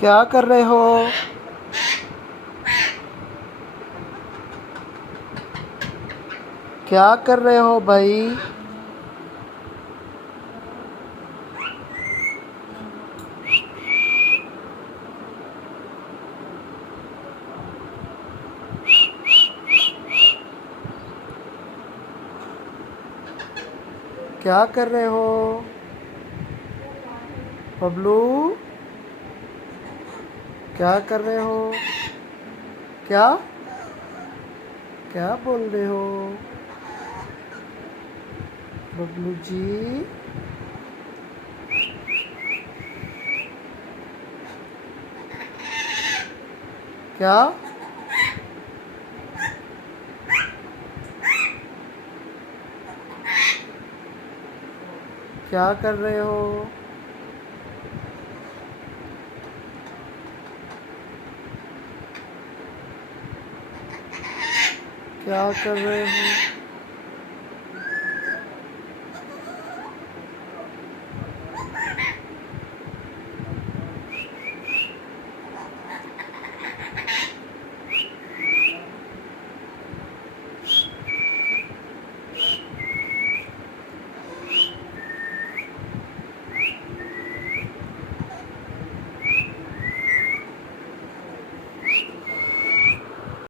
क्या कर रहे हो? क्या कर रहे हो भाई? क्या कर रहे हो बबलू? क्या कर रहे हो? क्या क्या बोल रहे हो बबलू जी? क्या क्या कर रहे हो? क्या कर रहे हो?